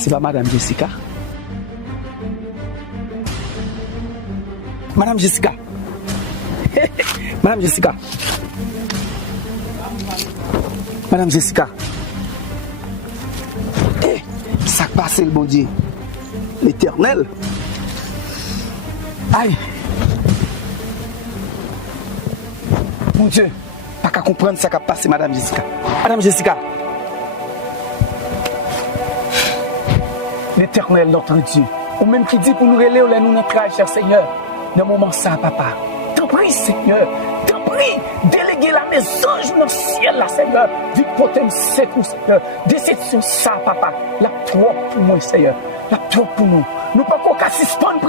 c'est pas Madame Jessica. Madame Jessica. Madame Jessica. Madame Jessica. Ça passe le bon Dieu. L'Éternel. Aïe. Mon Dieu. Pas qu'à comprendre ça qui a passé, Madame Jessica. Madame Jessica. L'Éternel, notre Dieu. Ou même qui dit pour nous relayer, nous notre âge, cher Seigneur. Dans le moment ça, papa. T'en prie, Seigneur. T'en prie. Déléguer la maison dans le ciel, là, Seigneur. Vite porter me secours, Seigneur. Décision ça, papa. La trop pour moi, Seigneur. La trop pour nous. Nous pas qu'à suspendre